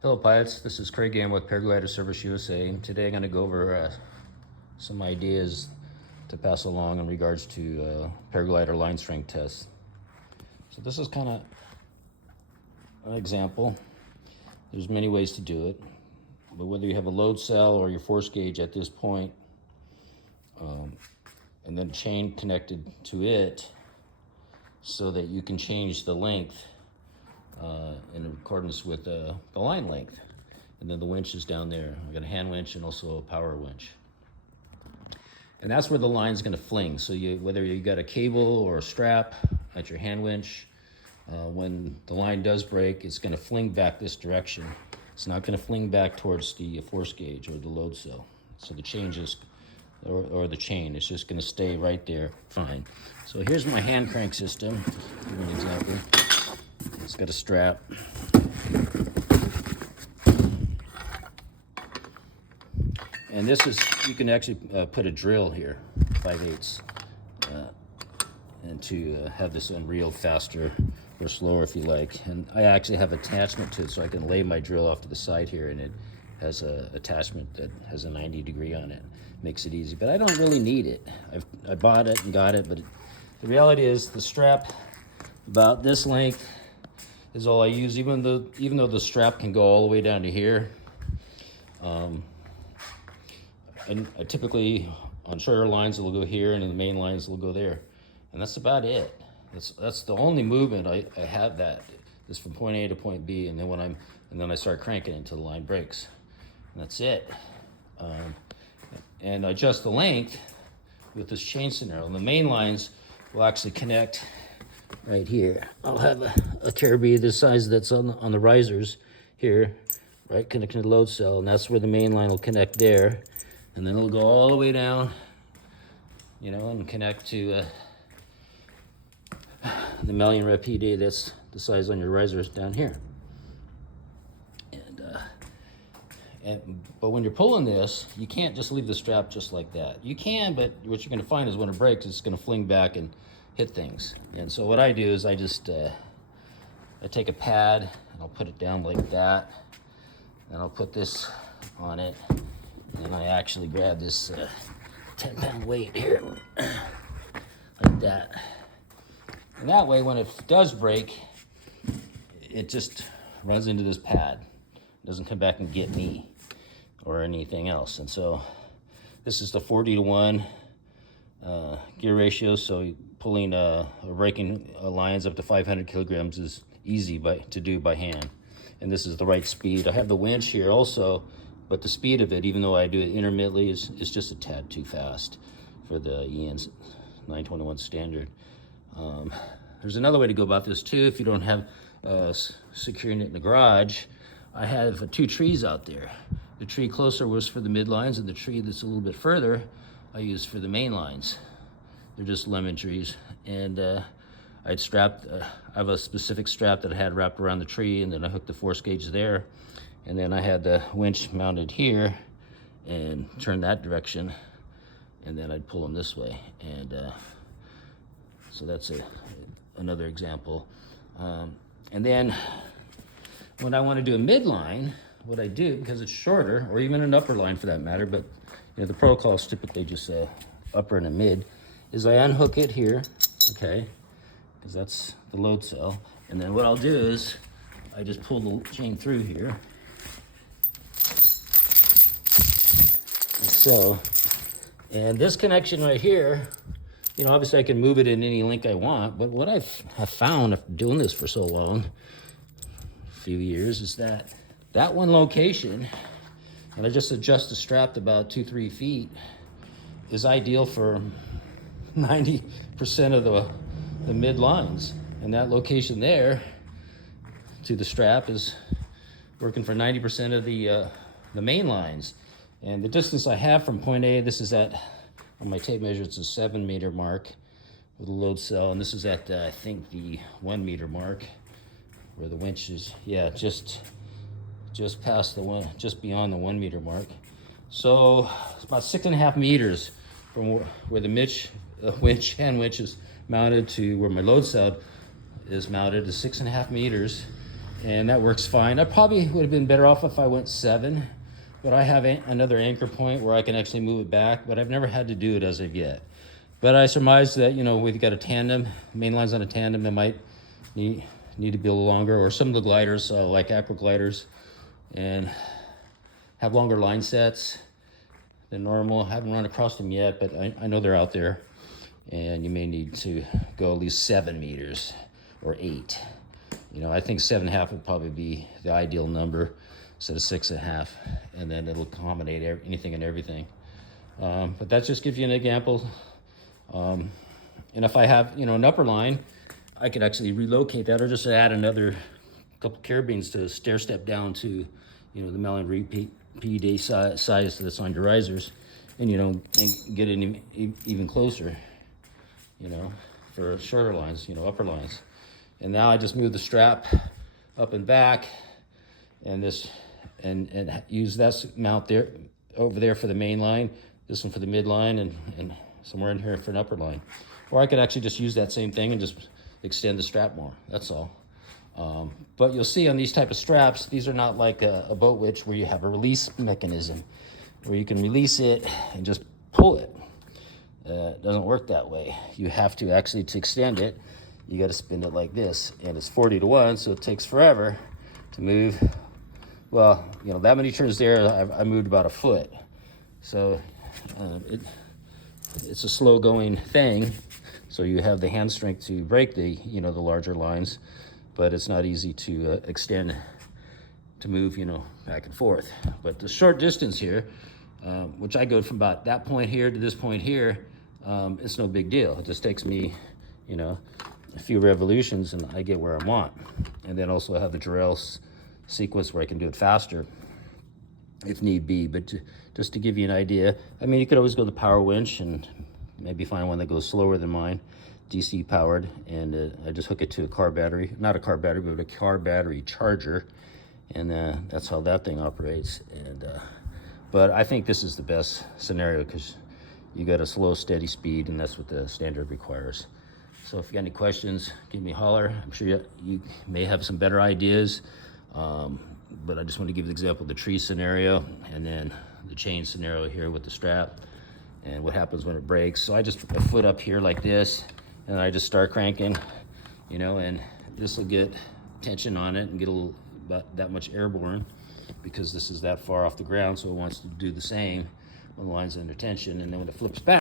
Hello pilots, this is Craig Gam with Paraglider Service USA. Today I'm going to go over some ideas to pass along in regards to paraglider line strength tests. So this is kind of an example. There's many ways to do it, but whether you have a load cell or your force gauge at this point, and then chain connected to it so that you can change the length in accordance with the line length. And then the winch is down there. I've got a hand winch and also a power winch. And that's where the line's gonna fling. So whether you got a cable or a strap at your hand winch, when the line does break, it's gonna fling back this direction. It's not gonna fling back towards the force gauge or the load cell. So the chain the chain, it's just gonna stay right there, fine. So here's my hand crank system. Give you an example. It's got a strap. And this is, you can actually put a drill here, 5/8, and to have this unreel faster or slower if you like. And I actually have attachment to it so I can lay my drill off to the side here, and it has a attachment that has a 90-degree on it. Makes it easy, but I don't really need it. I bought it and got it, but the reality is the strap about this length is all I use, even though the strap can go all the way down to here. And I typically, on shorter lines, it'll go here, and in the main lines, it'll go there. And that's about it. That's the only movement I have that is from point A to point B, and then I start cranking it until the line breaks. And that's it. And I adjust the length with this chain scenario. And the main lines will actually connect right here. I'll have a carabiner this size that's on the risers here, right, connecting to the load cell, and that's where the main line will connect there. And then it'll go all the way down, and connect to the million rep PD that's the size on your risers down here. But when you're pulling this, you can't just leave the strap just like that. You can, but what you're going to find is when it breaks, it's going to fling back and hit things. And so what I do is I take a pad and I'll put it down like that, and I'll put this on it, and I actually grab this 10-pound weight here like that. And that way, when it does break, it just runs into this pad. It doesn't come back and get me or anything else. And so this is the 40-to-1 gear ratio. So pulling braking lines up to 500 kilograms is easy to do by hand. And this is the right speed. I have the winch here also, but the speed of it, even though I do it intermittently, is just a tad too fast for the EN's 921 standard. There's another way to go about this too. If you don't have securing it in the garage, I have 2 trees out there. The tree closer was for the midlines, and the tree that's a little bit further I use for the main lines. They're just lemon trees. And I have a specific strap that I had wrapped around the tree, and then I hooked the force gauge there. And then I had the winch mounted here and turn that direction, and then I'd pull them this way. And so that's another example. And then when I want to do a midline, what I do, because it's shorter, or even an upper line for that matter, but the protocol is typically just upper and a mid, is I unhook it here, okay, because that's the load cell. And then what I'll do is I just pull the chain through here, like so. And this connection right here, obviously I can move it in any length I want, but what I've found after doing this for so long, a few years, is that one location, and I just adjust the strap to about 2-3 feet, is ideal for 90% of the mid lines. And that location there to the strap is working for 90% of the main lines. And the distance I have from point A, this is on my tape measure, it's a 7-meter mark with a load cell, and this is at I think the 1-meter mark where the winch is, just past just beyond the 1-meter mark. So it's about 6.5 meters from where the hand winch is mounted to where my load cell is mounted, is 6.5 meters. and that works fine. I probably would have been better off if I went 7, but I have another anchor point where I can actually move it back, but I've never had to do it as of yet. But I surmise that, you know, we've got a tandem, main lines on a tandem, that might need to be a little longer, or some of the gliders, like aqua gliders, and have longer line sets than normal. I haven't run across them yet, but I know they're out there. And you may need to go at least 7 meters or 8. You know, I think 7.5 would probably be the ideal number instead of 6.5, and then it'll accommodate anything and everything. But that just gives you an example. And if I have, you know, an upper line, I could actually relocate that, or just add another couple carabines to stair step down to, you know, the Malian repeat PED size that's on your risers, and, you know, and get it even closer, you know, for shorter lines, you know, upper lines. And now I just move the strap up and back, and this, and use that mount there, over there for the main line, this one for the mid line, and somewhere in here for an upper line. Or I could actually just use that same thing and just extend the strap more, that's all. But you'll see on these type of straps, these are not like a boat witch where you have a release mechanism where you can release it and just pull it. It doesn't work that way. You have to actually, to extend it, you got to spin it like this, and it's 40 to 1, so it takes forever to move. Well, you know, that many turns there, I moved about a foot. So it's a slow going thing. So you have the hand strength to break the, you know, the larger lines, but it's not easy to extend, to move, you know, back and forth. But the short distance here, which I go from about that point here to this point here, it's no big deal. It just takes me, you know, a few revolutions and I get where I want. And then also I have the Jarrell sequence where I can do it faster if need be. But just to give you an idea, I mean, you could always go the power winch and maybe find one that goes slower than mine, DC powered, and I just hook it to a car battery, not a car battery, but a car battery charger, and that's how that thing operates. And but I think this is the best scenario because you got a slow, steady speed, and that's what the standard requires. So if you got any questions, give me a holler. I'm sure you may have some better ideas, but I just want to give the example of the tree scenario, and then the chain scenario here with the strap, and what happens when it breaks. So I just put my foot up here like this, and I just start cranking, you know, and this will get tension on it and get a little, about that much airborne, because this is that far off the ground, so it wants to do the same when the line's under tension. And then when it flips back,